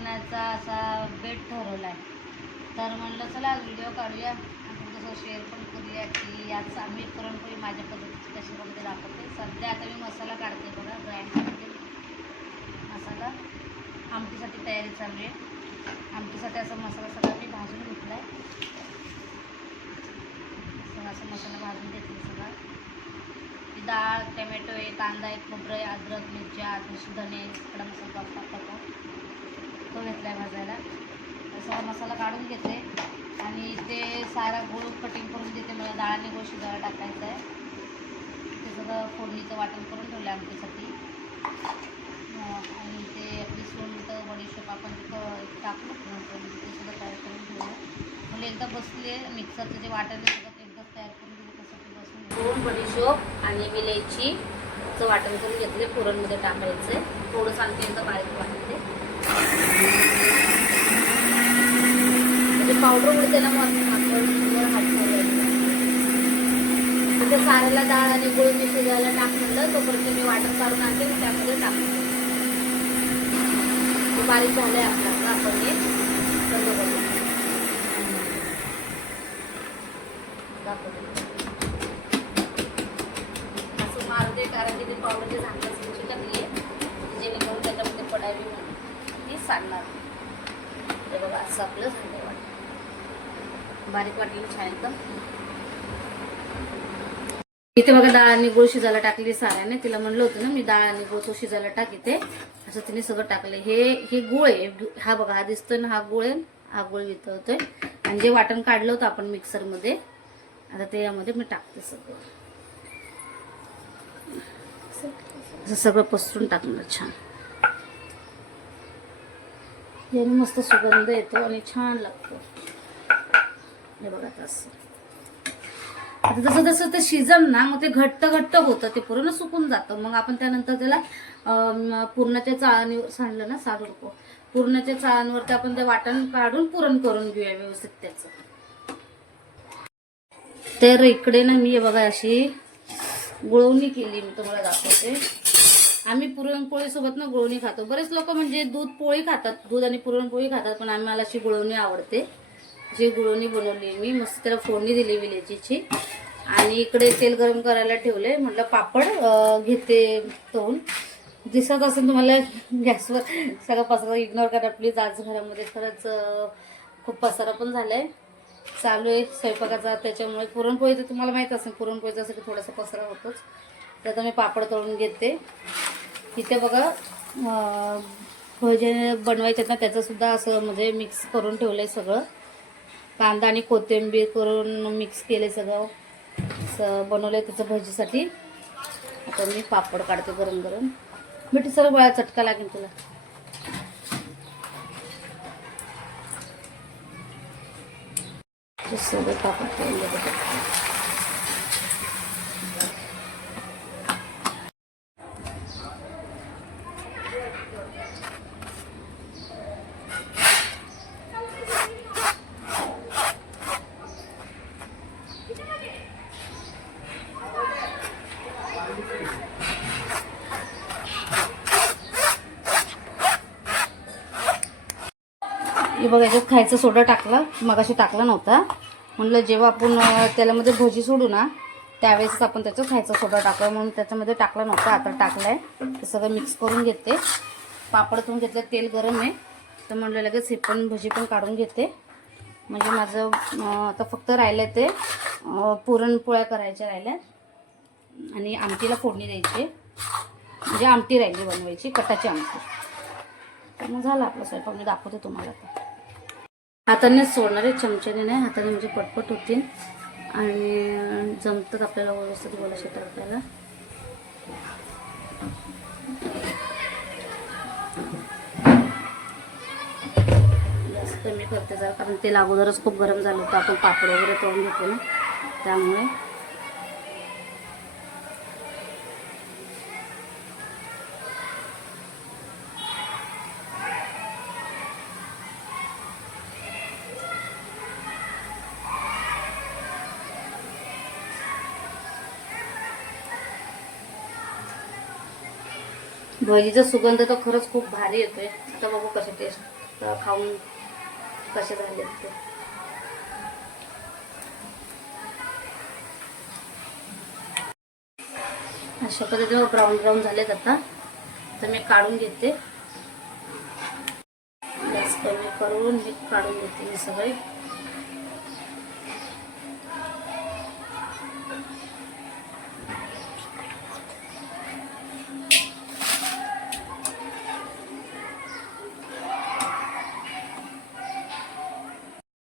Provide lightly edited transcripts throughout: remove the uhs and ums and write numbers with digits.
करण्याचा असा बेट ठरवला आहे. तर म्हणलं चला व्हिडिओ काढूया आणि तसं शेअर पण करूया की आज आम्ही पुरणपोळी माझ्या पद्धतीची कशी बनते दाखवते. सध्या आता मी मसाला काढते बघा, ग्राइंड करते मसाला. आमटीसाठी तयारी चालू आहे. आमटीसाठी असा मसाला सगळा मी भाजून घेतला आहे. असं मसाला भाजून घेतला सगळा. डाळ, टमॅटो आहे, कांदा आहे, खोबरं आहे, अद्रक, मिरच्या, धणे, खडा मसाला टाकतो तो घेतला आहे भाजायला. सगळा मसाला काढून घेते आणि ते सारा गूळ कटिंग करून देते. मला डाळ आणि गूळ शिजायला टाकायचं आहे. ते सगळं फोडणीचं वाटण करून ठेवलं आमच्यासाठी. आणि ते आपली सोंड, बडीशेप आपण टाकलं ते सुद्धा तयार करून ठेवलं. म्हणजे एकदा बसले मिक्सरचं जे वाटण ते सगळं एकदाच तयार करून दिलं तसं बसून. सोंड, बडीशेप आणि विलायचीचं वाटण करून घेतले. पुरणमध्ये टाकायचं आहे. थोडंसं आणखी एकदा बारीक वाटते पावडर उडते ना मग आपण हात तिथे साऱ्याला डाळ आणि गुळ मी शिजायला टाकलं. तोपर्यंत मी वाटण काढून आणते त्यामध्ये टाकते. बारीक झालंय आपला आपण हे सर्व असं मारते कारण की ते पावडरचे झाकण स्वच्छ टाकली आहे जेणेकरून त्याच्यामध्ये पडावी म्हणून ती सांडणार. ते बघा असं आपलं झालं वाटतं बारीक वाटलेलं छान एकदम. इथे बघा डाळ आणि गुळ शिजायला टाकली साऱ्याने. तिला म्हणलं होतं ना मी डाळ आणि गुळ तो शिजायला टाकते. असं तिने सगळं टाकलं. हे गुळ आहे. हा बघा हा दिसतोय ना, हा गुळ आहे. हा गुळ वितळतोय आणि जे वाटण काढलं होतं आपण मिक्सरमध्ये आता ते यामध्ये मी टाकते सगळं. असं सगळं पसरून टाकणार छान. याने मस्त सुगंध येतो आणि छान लागतो. हे बघा तसं. आता जसं जसं ते शिजन ना मग ते घट्ट घट्ट होतं. ते पूर्ण सुकून जातं. मग आपण त्यानंतर त्याला पुरणाच्या चाळणीवर सांडलं ना साधं पुरणाच्या चाळणीवरती आपण ते वाटण काढून पुरण करून घेऊया व्यवस्थित त्याचं. तर इकडे ना मी बघा अशी गुळवणी केली. मी तुम्हाला दाखवते. आम्ही पुरणपोळी सोबत ना गुळवणी खातो. बरेच लोक म्हणजे दूध पोळी खातात, दूध आणि पुरणपोळी खातात, पण आम्हाला अशी गुळवणी आवडते. जी गुळवणी बनवली मी मस्त त्याला फोडणी दिली विलायचीची. आणि इकडे तेल गरम करायला ठेवले. म्हटलं पापड घेते तळून. दिसत असेल तुम्हाला गॅसवर सगळा पसारा इग्नोर करा प्लीज. आज घरामध्ये खरंच खूप पसारा पण झालाय. चालू आहे स्वयंपाकाचा. त्याच्यामुळे पुरणपोळी तर तुम्हाला माहित असेल पुरणपोळीचा असं की थोडासा पसारा होतोच. तर आता मी पापड तळून घेते. इथे बघा भजे बनवायचे ना त्याचं सुद्धा असं म्हणजे मिक्स करून ठेवलंय सगळं. कांदा आणि कोथिंबीर करून मिक्स केले सगळं बनवलंय त्याचं भजीसाठी. आता मी पापड काढते गरम गरम. मिठी सर्व बळा चटका लागेल तुला. सगळं पापड तळून घेते. हे बघा याच्यात खायचा सोडा टाकला. मगाशी टाकला नव्हता. म्हणलं जेव्हा आपण त्यामध्ये भजी सोडू ना त्यावेळेस आपण त्याच्यात खायचा सोडा टाकला म्हणून त्याच्यामध्ये टाकला नव्हता. आता टाकलाय. ते सगळं मिक्स करून घेते. पापड करून घेतलं. तेल गरम आहे तर म्हणलं लगेच हे पण भजी पण काढून घेते. म्हणजे माझं आता फक्त राहिलं ते पुरणपोळ्या करायच्या राहिल्या आणि आमटीला फोडणी द्यायची. म्हणजे आमटी राहिली बनवायची, कटाची आमटी. तर मग झालं आपलं स्वयंपाक. मी दाखवते तुम्हाला. हातानेच सोडणार आहे, चमच्याने नाही. हाताने म्हणजे पटपट होतील आणि जमतात आपल्याला व्यवस्थित गोळा शेटा आपल्याला. जास्त मी करते जरा कारण तेल अगोदरच खूप गरम झालं होतं. आपण पापड वगैरे तळून घेतो ना त्यामुळे. भजीचा सुगंध तर खरंच खूप भारी येतोय. आता बघू कशी टेस्ट. तर खाऊन कसे झाले ते. अशा पद्धतीने ब्राऊन ब्राऊन झालेत आता. तर मी काढून घेते, गॅस कमी करून मी काढून घेते मी सगळे.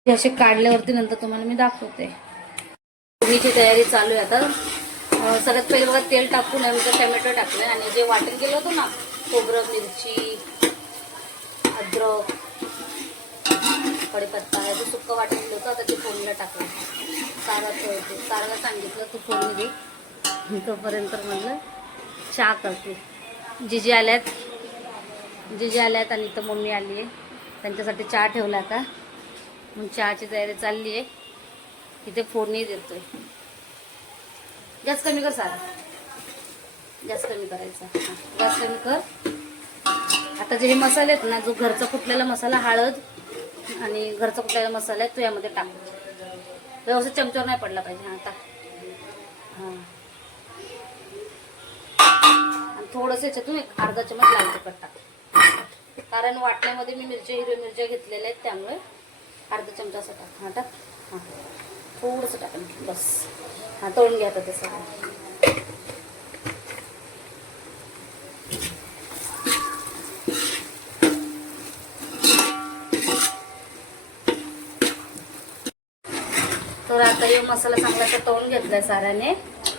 असे काढल्यावरती नंतर तुम्हाला मी दाखवते. फोडणीची तयारी चालू आहे आता. सगळ्यात पहिले बघा तेल टाकून नंतर टमॅटो टाकले आणि जे वाटण केलं होतं ना, खोबरं, मिरची, अद्रक, कढीपत्ता याचं सुक्कं वाटण केलं होतं. आता ते फोडणीला टाकलं. साराला सांगितलं तू फोडणी दे. तोपर्यंत म्हणलं चहा करते. जिजी आल्यात आणि इथं मम्मी आली आहे. त्यांच्यासाठी चहा ठेवला आता. मग चहाची तयारी चालली आहे. इथे फोडणी देतोय. गॅस कमी कर सारा, गॅस कमी करायचा. गॅस कमी कर. आता जे हे मसाले आहेत ना, जो घरचा कुटलेला मसाला, हळद आणि घरचा कुटलेला मसाला आहे तो यामध्ये टाक. व्यवस्थित चमच्यावर नाही पडला पाहिजे. आता हां, आणि थोडंसं याच्यातून एक अर्धा चमच लाल तिखट टाक. कारण वाटण्यामध्ये मी हिरव्या मिरच्या घेतलेल्या आहेत, त्यामुळे अर्धा चमचा असं टाक. हां टाक. हां थोडंसं टाकून बस. हां तळून घ्या आता ते सगळं. तर आता हे मसाला चांगला तर तळून घेतलाय साऱ्याने.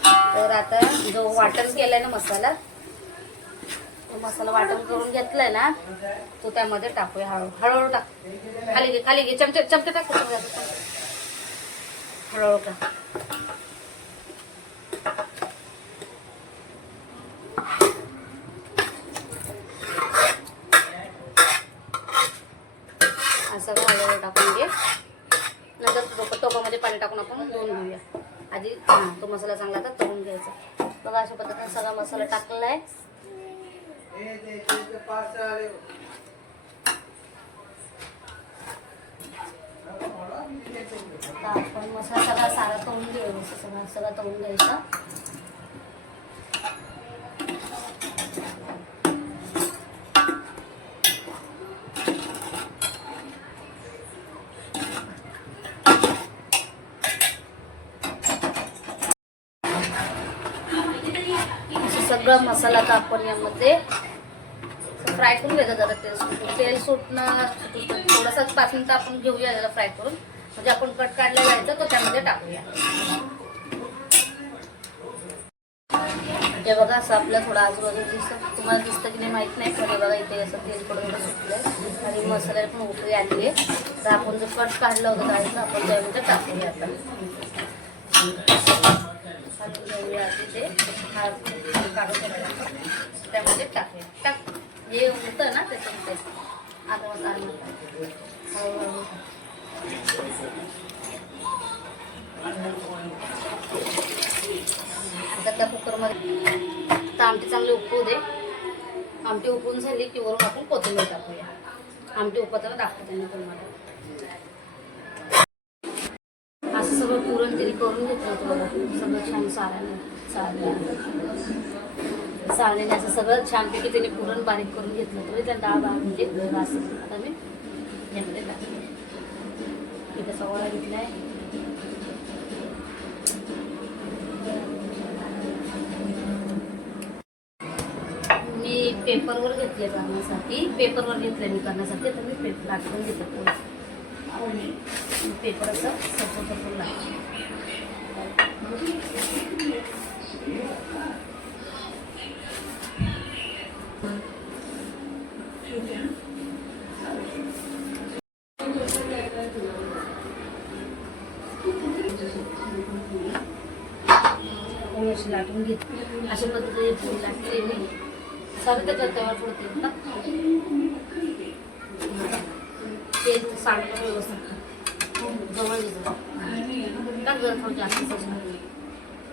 तर आता जो वाटण केलाय ना मसाला, तो मसाला वाटण करून घेतलाय ना, तो त्यामध्ये टाकूया. हळूहळू टाक. खाली घे चमचे टाक. हळूहळू टाक. असं हळूहळू टाकून घे. नंतर टोपामध्ये पाणी टाकून आपण धुवून घेऊया. आधी तो मसाला चांगला आता तळून घ्यायचा. बघा अशा पद्धतीने सगळा मसाला टाकलेला आहे. आपण मसाला सगळा सारा तळून घ्यायचा. सगळा तळून घ्यायचा. सगळा मसाला आता आपण यामध्ये फ्राय करून घ्यायचा. जरा तेल सुटणं थोडासा 5 मिनिटं आपण घेऊया याला फ्राय करून. म्हणजे आपण कट काढलेला जायचा तो त्यामध्ये टाकूया. हे बघा असं आपलं थोडं आजूबाजू दिसतं. तुम्हाला दिसतं की नाही माहीत नाही, पण हे बघा इथे असं तेल कडून सुटलंय आणि मसाल्याला पण उकळी आली आहे. तर आपण जो कट काढला होता डाळीचा आपण त्यामध्ये टाकूया. आता घेऊया आधी ते काढून त्यामध्ये टाकूया. टाक. हे होतं ना त्याच्यामध्ये आता मग हळूहळू आता त्या कुकरमध्ये तर आमटी चांगली उकळू दे. आमटी उकळून झाली की वरून आपण कोथिंबीर टाकूया. आमटी उकळताना दाखवते मी तुम्हाला. असं सगळं पुरण तिने करून घेतलं होतं बघा. सगळं छान साळण्याने असं सगळं छानपैकी तिने पुरण बारीक करून घेतलं होतं. त्या डाळ म्हणजे असं आता मी यामध्ये टाकते. इथं सवळा घेतला आहे. मी पेपरवर घेतले करण्यासाठी. मी करण्यासाठी तर मी पेपर लाटून घेते. पेपर असं सपोर्ट लागतं. लाटून घेतली अशा पद्धतीने पोळी लाटली मी. सारं त्याच्यात तव्यावर पडते ना तेल सांडलं व्यवस्थित जवळ टाक. जरा थोडं जास्त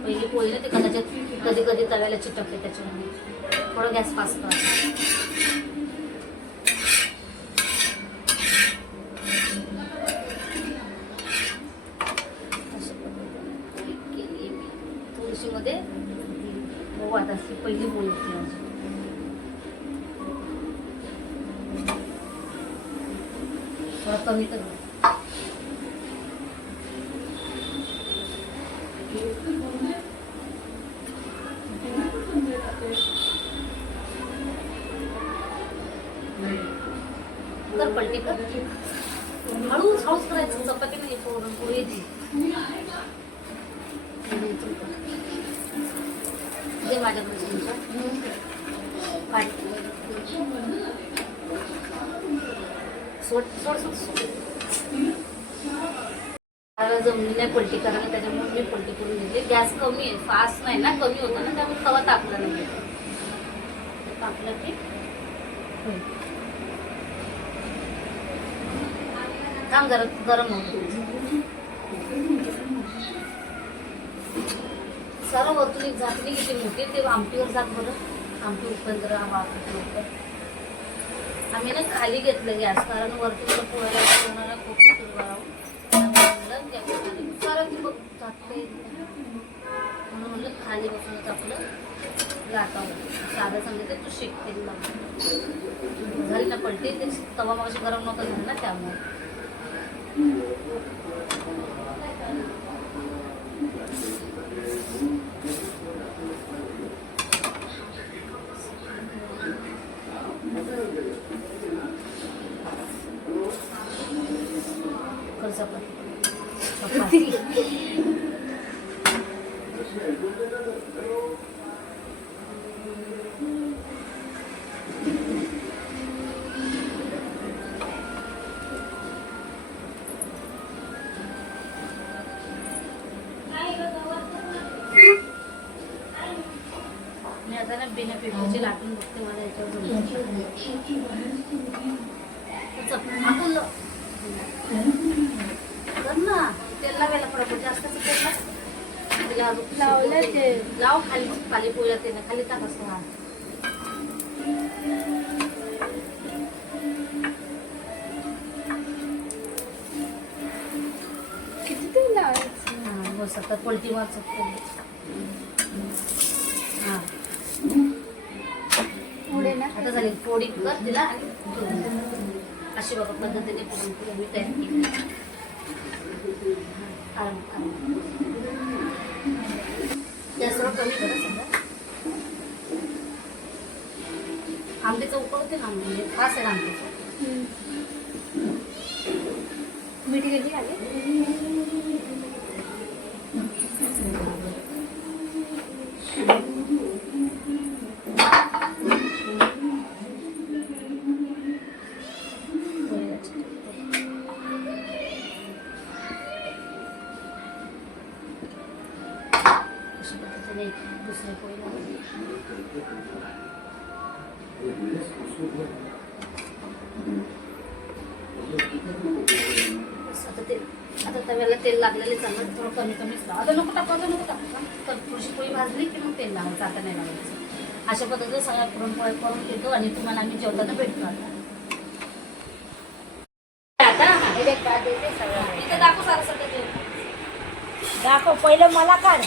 पहिली पोळी ना ते कदाचित कधी कधी तव्याला चिटकते. त्याच्यामुळे थोडं गॅस फास्ट करा. थोडा कमी कर. कर पलटी कर. हळूच हळूच करायचं. चपाती नाही पोळी येते. दे माझ्याकडे चमचा. सोड सोड सोड सोड. मला जमली नाही पलटी करायला, त्याच्यामुळे मी पलटी करून घेतली. गॅस कमी आहे, फास्ट नाही ना, कमी होता ना, त्यामुळे तवा तापला नाही. तापलं की थांब जरा गरम होतो. सर्व वरतून एक झाकणी किती मोठी ते आमटीवर जात बरं. आमटी उकंदर आम्ही ना खाली घेतलं गॅस, कारण वरतून पोळ्याला खूप म्हणून म्हणलं खाली बसूनच आपलं लाटावं. साधं सांगितलं तू शिकते झाली ना पलटी. ते तवा मग गरम नव्हता झालं ना, त्यामुळे बिना पेपरची लाटून बघते. मला याच्यावर ना तेल लावायला पडत जास्तच लाव खाली खाली पोळ्या ते खाली टाक असतो. हा किती तेल लावायचं? बस आता पलटी मार सकते. हा पुढे ना आता झाली. पोळी कर तिला आणि अशी बघा पद्धतीने पुरणपोळी मी तयार केली. गॅसवर कमी करा सगळं. आंब्याचं उकळते ना, म्हणजे खास आहे आंब्याचं. मीठ किती आले? दुसऱ्या पोळीला आता तव्याला तेल लागलेले चांगलं. थोडं कमी कमीच लावा. आता नको टाकायचं, नको टाका. थोडीशी पोळी भाजली की मग तेल लावायचं. आता नाही लावायचं. अशा पद्धतीने सगळ्या पुरणपोळ्या करून घेतो आणि तुम्हाला आम्ही जेवताना भेटतो. आता दाखव सारं सगळं. दाखव पहिलं मला काढ.